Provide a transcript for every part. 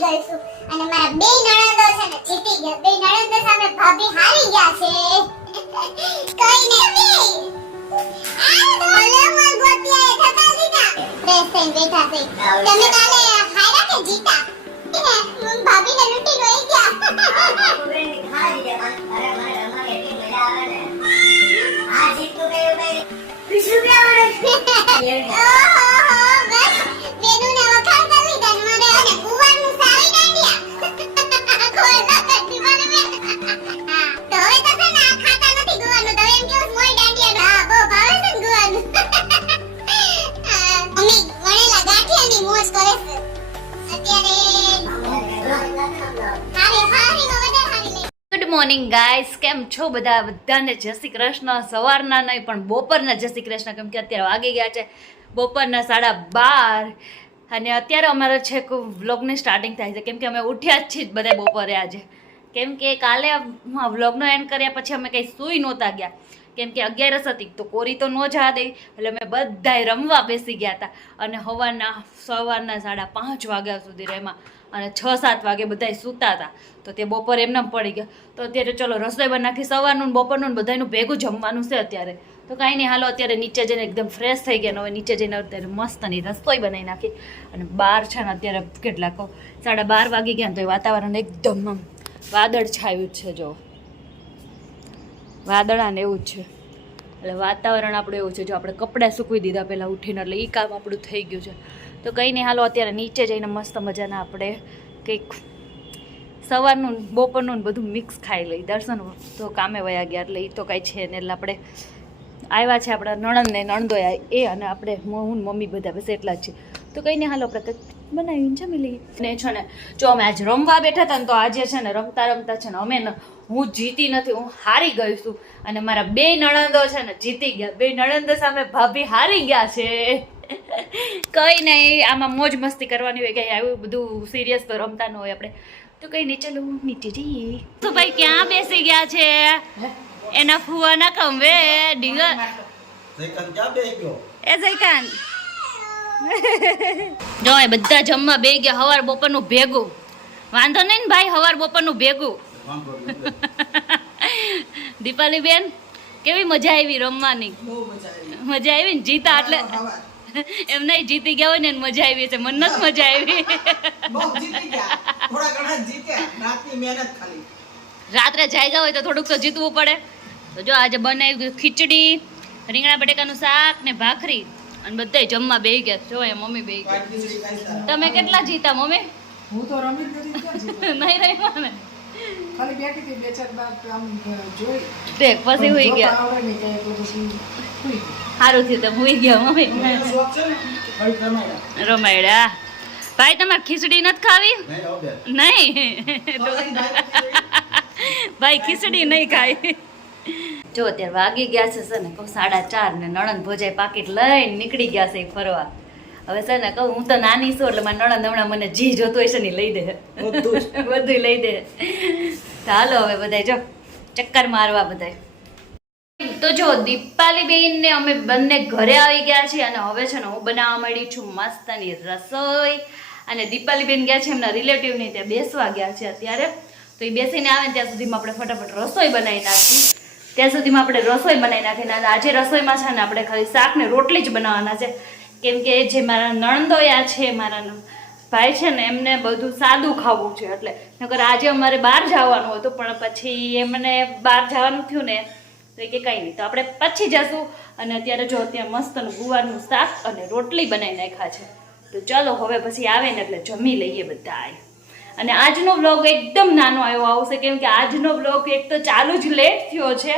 હારી ગઈ છું અને મારા બે નણંદો છે ને જીતી ગયા. બે નણંદો સામે ભાભી હારી ગયા છે. કઈ નહીં આ બોલે મન ગોતિયા થતા દીધા ફ્રેશ થઈને બેઠા છે. તમે કાલે હારા કે જીતા? હું ભાભીને લૂંટી લઈ ગયા. હારી ગયા અરે મારે અમારે ટીમ મજા આવે ને આ જીતનું કયું ભાઈ 20 રૂપિયા મળે. ઓહો બસ બેનુને વખાણ કરી લીધા ને મને અને કુવારનું સારી દાંડિયા કોઈ ના કરતી મને તો હવે તો છે ને આ ખાતા નથી ગુવાનું તો એમ કેવું મોય દાંડિયા હા બહુ ભાવે છે ને ગુવાનું. મમ્મી વણેલા ગાંઠિયાની મોજ કરે છે અત્યારે હારી હારી વધારે હારી લે. ગુડ મોર્નિંગ ગાઈસ, કેમ છો બધા? બધાને જય શ્રી કૃષ્ણ. સવારના નહીં પણ બપોરના જય શ્રી કૃષ્ણ, કેમ કે અત્યારે વાગી ગયા છે બપોરના 12:30 અને અત્યારે અમારે છે વ્લોગની સ્ટાર્ટિંગ થાય છે, કેમ કે અમે ઉઠ્યા જ છીએ બધા બપોરે આજે, કેમ કે કાલે વ્લોગનો એન્ડ કર્યા પછી અમે કંઈ સૂઈ નહોતા ગયા, કેમ કે 11 હતી તો કોરી તો ન જવા દે, એટલે અમે બધાય રમવા બેસી ગયા હતા અને સવારના 5:30 વાગ્યા સુધી રેમાં અને 6-7 વાગે બધા સૂતા હતા, તો તે બપોરે એમને પડી ગયા. તો અત્યારે ચલો રસોઈ બની નાખી, સવારનું બપોરનું બધાનું ભેગું જમવાનું છે અત્યારે. તો કાંઈ નહીં, હાલો અત્યારે નીચે જઈને એકદમ ફ્રેશ થઈ ગયા, હવે નીચે જઈને અત્યારે મસ્તની રસોઈ બનાવી નાખી અને બહાર છે ને અત્યારે કેટલા કહો 12:30 વાગી ગયા ને તો એ વાતાવરણ એકદમ વાદળ છાયું છે, જો વાદળાને એવું જ છે, એટલે વાતાવરણ આપણું એવું છે. જો આપણે કપડાં સૂકવી દીધા પહેલાં ઉઠીને, એટલે એ કામ આપણું થઈ ગયું છે. તો કંઈ નહીં, હાલો અત્યારે નીચે જઈને મસ્ત મજાના આપણે કંઈક સવારનું બપોરનું બધું મિક્સ ખાઈ લઈ. દર્શન તો કામે વયા ગયા એટલે એ તો કાંઈ છે ને, એટલે આપણે આવ્યા છે આપણા નણંદને નણંદોયા એ અને આપણે હું મમ્મી બધા બસ એટલા જ છે. તો કંઈ નહીં, હાલો આપણે કંઈક બનાવીને જમી લઈએ. ને છે ને જો અમે આજે રમવા બેઠા હતા ને તો આજે છે ને રમતા રમતા છે ને અમે હું જીતી નથી, હું હારી ગઈ છું અને મારા બે નણંદો છે ને જીતી ગયા. બે નણંદો સામે ભાભી હારી ગયા છે. કંઈ નહીં, આમાં મોજ મસ્તી કરવાની હોય, કંઈ આવું બધું સિરિયસ તો રમતા ન હોય આપણે. તો કંઈ નહીં, ચલો નીચે જઈએ. તો ભાઈ ક્યાં બેસી ગયા છે એના ફુવાના ખંભે ડીંગર એ જયકાન જો એ બધા જમવા બે ગયા, હવાર બપોરનું ભેગું. વાંધો નહીં ને ભાઈ, હવાર બપોરનું ભેગું. દીપાલી બેન કેવી મજા આવી રમવાની? મજા આવી ને જીતા એટલે એમ નહીં, જીતી ગયા હોય ને મજા આવી છે, મને નથી મજા આવી. રાત્રે જાગ્યા હોય તો થોડુંક તો જીતવું પડે. તો જો આજે બનાવી ખીચડી, રીંગણા બટેકાનું શાક ને ભાખરી અને બધા જમવા બેસી ગયા. જો એ મમ્મી બેસી ગયા. તમે કેટલા જીતા મમ્મી? હું તો રમી જ નથી, ક્યાં જીત્યો? નહીં રહી ને ખાલી બેઠી હતી, બે ચાર બાર આમ જોઈ દેખ પછી હુઈ ગયા. આવડે નહીં કાંઈ તો પછી હુઈ ગઈ. સારું થયું તમે હુઈ ગયા મમ્મી. શોખ છે ને, ઘડીક રમાયા. રમાયડા ભાઈ, તમારે ખીચડી નથી ખાવી? નહીં ભાઈ ખીચડી નહીં ખાય. જો અત્યારે વાગી ગયા છે ને કહું 4:30 ને નણંદ ભોજાઈ પાકીટ લઈને નીકળી ગયા છે ફરવા. હવે છે ને કહું હું તો નાની છું એટલે મારી નણંદ હમણાં મને જી જોતું હોય છે ને લઈ દે, બધું લઈ દે. તો હાલો હવે બધાય જો ચક્કર મારવા બધાય. તો જો દીપાલી બેન ને અમે બંને ઘરે આવી ગયા છીએ અને હવે છે ને હું બનાવવા માંડી છું મસ્તની રસોઈ. અને દીપાલી બેન ગયા છે એમના રિલેટિવની ત્યાં બેસવા ગયા છે અત્યારે. તો એ બેસીને આવે ને ત્યાં સુધીમાં આપણે ફટાફટ રસોઈ બનાવી નાખી. ત્યાં સુધીમાં આપણે રસોઈ બનાવી નાખીને આજે રસોઈમાં છે ને આપણે ખાલી શાક ને રોટલી જ બનાવવાના છે, કેમ કે જે મારા નણંદોયા છે, મારા ભાઈ છે ને એમને બધું સાદું ખાવું છે. એટલે નકર આજે અમારે બહાર જવાનું હતું પણ પછી એમને બહાર જવાનું થયું ને તો એ કે કંઈ નહીં, તો આપણે પછી જશું. અને અત્યારે જો ત્યાં મસ્તનું ગુવારનું શાક અને રોટલી બનાવી નાખ્યા છે. તો ચાલો હવે પછી આવે ને એટલે જમી લઈએ બધા. અને આજનો વ્લોગ એકદમ નાનો આવ્યો આવશે, કેમ કે આજનો વ્લોગ એક તો ચાલુ જ લેટ થયો છે,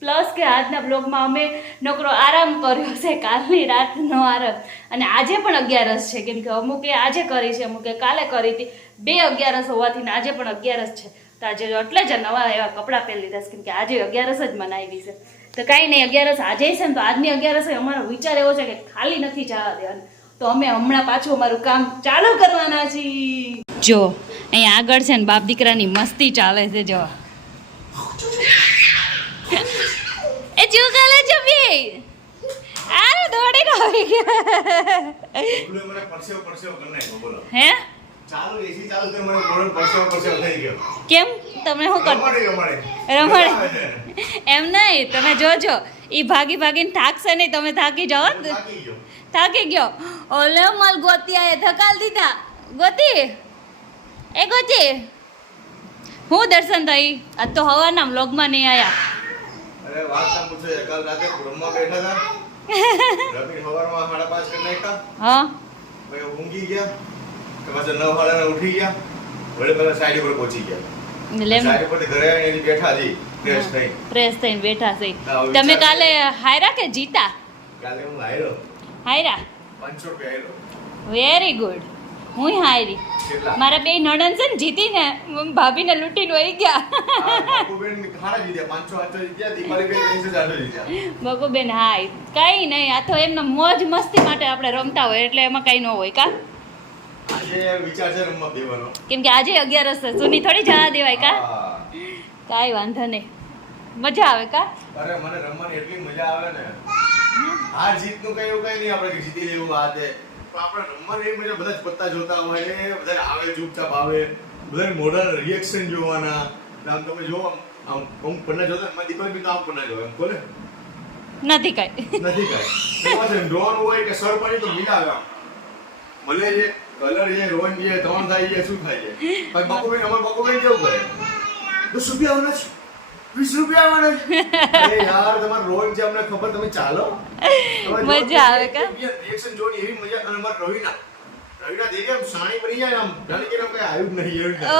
પ્લસ કે આજના વ્લોગમાં અમે નકરો આરામ કર્યો છે, કાલની રાતનો આરામ. અને આજે પણ 11 છે, કેમ કે અમુકે આજે કરી છે, અમુકે કાલે કરી હતી. 2 11 હોવાથી ને આજે પણ 11 છે. તો આજે એટલે જ નવા એવા કપડાં પહેરી લીધા છે, કેમ કે આજે 11 જ મનાવી છે. તો કાંઈ નહીં, 11 આજે છે ને તો આજની 11 અમારો વિચાર એવો છે કે ખાલી નથી જવા દેવાનું. તો અમે હમણાં પાછું અમારું કામ ચાલુ કરવાના છીએ. જો અહીંયા આગળ છે ને બાપ દીકરાની મસ્તી ચાલે છે. જો એ જો કાલે જમી આ દોડીને આવી ગયા હે ચાલુ એસી ચાલુ તો મને મોડો પરસેવો થઈ ગયો. કેમ તમે શું કરો રમણે એમ નહીં તમે જોજો ઈ ભાગીને થાકશે નહીં તમે થાકી જાઓ થાકી ગયો. થાકી ગયો ઓલે મલ ગોતિયાએ ધકાલ દીધા ગોતી એ ગોતી હું દર્શન થઈ આજ તો હવાના વ્લોગમાં નહીં આયા અરે વાત ના પૂછો કાલ રાતે રૂમમાં બેઠા હતા રવિ સવારમાં 5:30 કરી નાખ્યા હા પછી ઊંઘી ગયા તો પાછા 9 વાળાને ઉઠી ગયા વળી પેલા સાઈડ ઉપર પહોંચી ગયા લેમ સાઈડ પરથી ઘરે આવીને એની બેઠા હતી ફ્રેશ થઈ ફ્રેશ થઈને બેઠા છે હા, તમે વિચાર કાલે હાયરા કે જીતા કાલે હું આવ્યો હાયરા 500 રૂપિયા આવ્યો વેરી ગુડ હું હાયરી કેટલા મારા બે નણંદ છે ને જીતીને ભાભીને લૂંટીને વહી ગયા બાપુબેન ખાડા જીત્યા 500 જીત્યા દીપાલીબેન 300 જીત્યા બકુબેન હાય કઈ નહીં આ તો એમના મોજ મસ્તી માટે આપણે રમતા હોય એટલે એમાં કઈ ન હોય કા આજે વિચાર છે રમવા દેવાનો કેમ કે આજે 11 છે સુની થોડી જવા દેવાય કા હા. કાઈ વાંધો નહીં મજા આવે કા અરે મને રમવાની એટલી મજા આવે ને હાર જીતનું કઈ એવું કઈ નહીં આપણે કે જીતી લેવું આ તે પણ આપણે રમવાની એવી મજા બધા જ પત્તા જોતા હોય બધા આવે ચૂપચાપ આવે બધા મોઢા રિએક્શન જોવાના આમ તમે જો આમ અમુક પન્ના જોતા મને દીપાલી બી તો આમ પન્ના જોવે એમ ખોલે નથી કઈ નથી કાંઈ પાછું ડ્રોન હોય કે સર પડી તો મિલાવે આમ મળે છે કલર છે રોન છે ત્રણ થાય છે શું થાય છે પછી બકુબેન અમાર બકુબેન કેવું કરે 10 રૂપિયા આવવાના છે 20 રૂપિયા આવવાના છે અરે યાર તમાર રોન છે અમને ખબર તમે ચાલો મજા આવે કા? રિએક્શન જોવાની એવી મજા અને અમાર રવિના દેખે આમ સાણી બની જાય આમ જાણે કે આમ કઈ આવ્યું જ નહીં એવું થાય.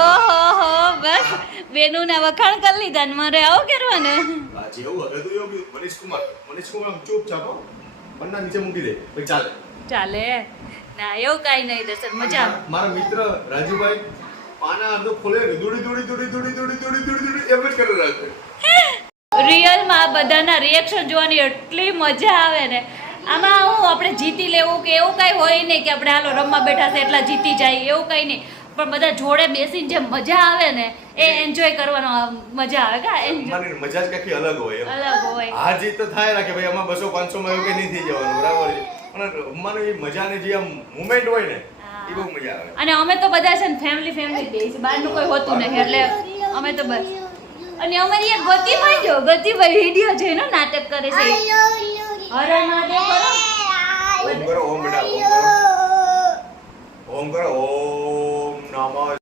ઓહો બસ બેનુના વખાણ કરી લીધા ને મારે આવું કરવાનું આ જેવું હતું એવું મનીષ કુમાર આમ ચૂપચાપ હો, પન્ના નીચે મૂકી દે પછી ચાલે ચાલે ના એવું કાઈ નહીં દર્શન મજા આવે મારા મિત્ર રાજુભાઈ પાના અડધો ખોલે દોડી એમ જ કરે રાખે રિયલમાં આ બધાના રિએક્શન જોવાની એટલી મજા આવે ને આમાં હું આપણે જીતી લેવું કે એવું કાંઈ હોય નહીં કે આપણે હાલો રમવા બેઠા છે એટલા જીતી જાય એવું કાંઈ નહીં પણ બધા જોડે બેસીને જે મજા આવે ને એ એન્જોય કરવાનો મજા આવે કા રમવાની મજા જ કાંઈક અલગ હોય એમ. અલગ હોય હાર જીત તો થાય રાખે ભાઈ આમાં 200-500 માં એવું કઈ નહીં થઈ જવાનું બરાબર છે પણ રમવાનું એ મજા ને જે આમ મુમેન્ટ હોય ને એ બહુ મજા આવે. અને અમે તો બધા છે ને ફેમિલી બે છે બહારનું કોઈ હોતું નહીં એટલે અમે તો બસ અને અમારી એક ગતિભાઈ વિડીયો જોઈને નાટક કરે છે હરે મહાદેવ કરો ઓમ કરો ઓમ બેટા ઓમ કરો ઓમ નમઃ.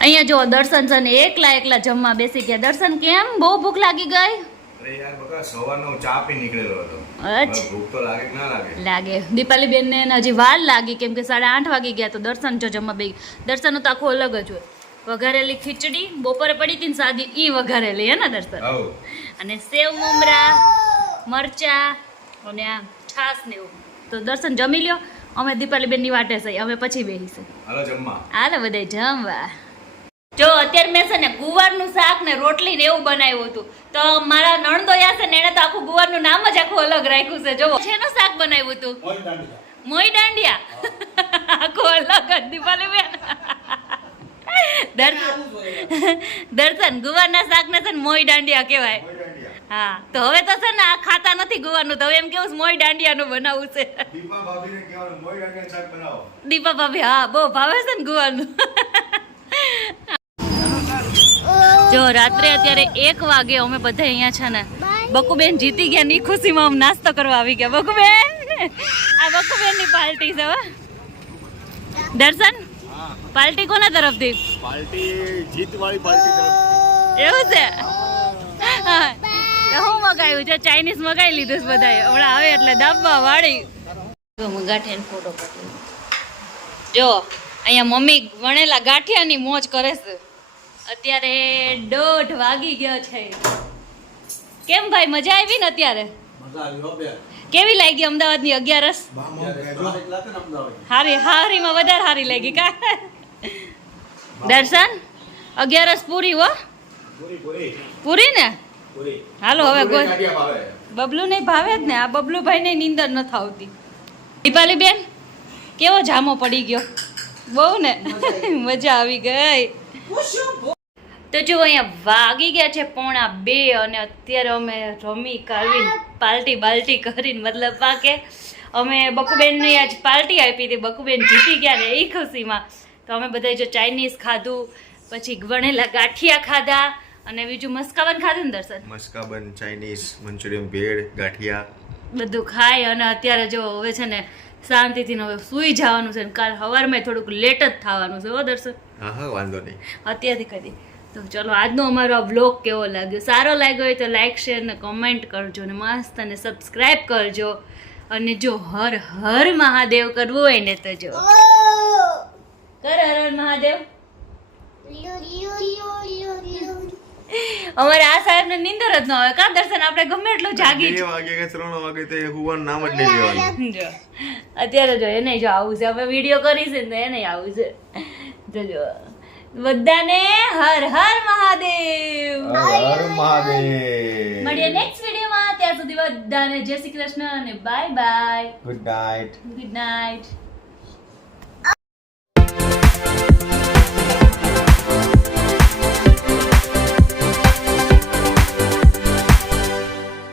અહીંયા જો દર્શન છે ને એકલા જમવા બેસી ગયા દર્શન કેમ બહુ ભૂખ લાગી ગઈ અરે યાર બકા સવારનો ચા પી નીકળેલો હતો. અચ્છા. ભૂખ તો લાગે કે ના લાગે? લાગે દીપાલી બેન ને હજી વાર લાગી કેમ કે 8:30 વાગી ગયા તો દર્શન જો જમવા બે દર્શન તો આખું અલગ જ હોય વઘારેલી ખીચડી બપોરે પડી હતી ને સાદી ઈ વઘારેલી હે ને દર્શન હઉ અને સેવ મમરા મરચા અને આ છાશ ને એવું તો દર્શન જમી લ્યો અમે દીપાલી બેન ની વાટે છે અમે પછી બેહીશું હાલો જમવા. હાલો બધા જમવા જો અત્યારે મેં છે ને ગુવારનું શાક ને રોટલી ને એવું બનાવ્યું હતું તો મારા નણંદોયા છે ને એને તો આખું ગુવારનું નામ જ આખું અલગ રાખ્યું છે જો શેનું શાક બનાવ્યું હતું મોઈ દાંડિયા આખું અલગ જ દીપાલી બેન દર્શન ગુવારના શાક ને છે ને મોઈ દાંડિયા કહેવાય હા તો હવે તો છે ને આ ખાતા નથી ગુવારનું તો હવે એમ કેવું છે મોઈ દાંડિયાનું બનાવવું છે દીપા ભાભીને કહેવાનું મોઈ દાંડિયા શાક બનાવો. દીપા ભાભી હા બહુ ભાવે છે ને ગુવારનું જો રાત્રે અત્યારે 1 વાગે અમે બધા અહીંયા છે ને બકુબેન જીતી ગયા ની ખુશીમાં અમે નાસ્તો કરવા આવી ગયા બકુબેન આ બકુબેન ની પાર્ટી છે હો દર્શન પાર્ટી કોના તરફથી પાર્ટી જીતવાળી પાર્ટી તરફ. એવું છે હા તો હું મગાવ્યું છે ચાઇનીઝ મગાવી લીધું છે બધાએ હમણાં આવે એટલે દાબવા વાળી ગાંઠિયાનો ફોટો પાડી જો અહીંયા મમ્મી વણેલા ગાંઠિયાની મોજ કરે છે અત્યારે 1:30 વાગી ગયો છે કેમ ભાઈ મજા આવી ને અત્યારે કેવી લાગી અમદાવાદની 11 હારીમાં વધારે હારી લાગી કા દર્શન 11 પૂરી હો પૂરી ને હાલો હવે બબલુ નહીં ભાવે જ ને આ બબલુ ભાઈ ને નીંદર નથી આવતી દીપાલી બેન કેવો જામો પડી ગયો બહુ ને મજા આવી ગઈ તો જો અહીંયા વાગી ગયા છે 1:45 અને અત્યારે અમે રમી કાઢીને પાલટી બાલટી કરીને મતલબ કે અમે બકુબેનની આજ પાર્ટી આપી હતી, બકુબેન જીતી ગયા ને એ ખુશીમાં તો અમે બધાએ જો ચાઇનીઝ ખાધું, પછી વણેલા ગાંઠિયા ખાધા અને બીજું મસ્કાબન ખાધું ને દર્શન, મસ્કાબન, ચાઇનીઝ, મંચુરિયન, ભેળ, ગાંઠિયા બધું ખાય. અને અત્યારે જો હવે છે ને શાંતિથી હવે સૂઈ જવાનું છે ને કાલ સવારમાં થોડુંક લેટ જ થવાનું છે હો દર્શન. હા હા વાંધો નહીં, અત્યારથી કહી દે. તો ચલો આજનો અમારો આ બ્લોગ કેવો લાગ્યો, સારો લાગ્યો હોય તો લાઈક શેર ને કમેન્ટ કરજો ને મસ્ત અને સબસ્ક્રાઈબ કરજો. અને જો હર હર મહાદેવ કરવું હોય ને તો જો કર હર હર મહાદેવ. અમારે આ સાહેબ ને નીંદર જ ન હોય કા દર્શન, આપણે ગમે એટલું જાગી 2 વાગે કે 3 વાગે તો હુવાનું નામ જ નહીં લેવાનું. જો અત્યારે જો એને જો આવું છે, હવે વિડીયો કરીશું ને એને આવું છે. જોજો બધાને હર હર મહાદેવ. હર મહાદેવ. મળીએ નેક્સ્ટ વિડીયોમાં, ત્યાં સુધી બધાને જય શ્રી કૃષ્ણ અને bye bye, good night. Good night.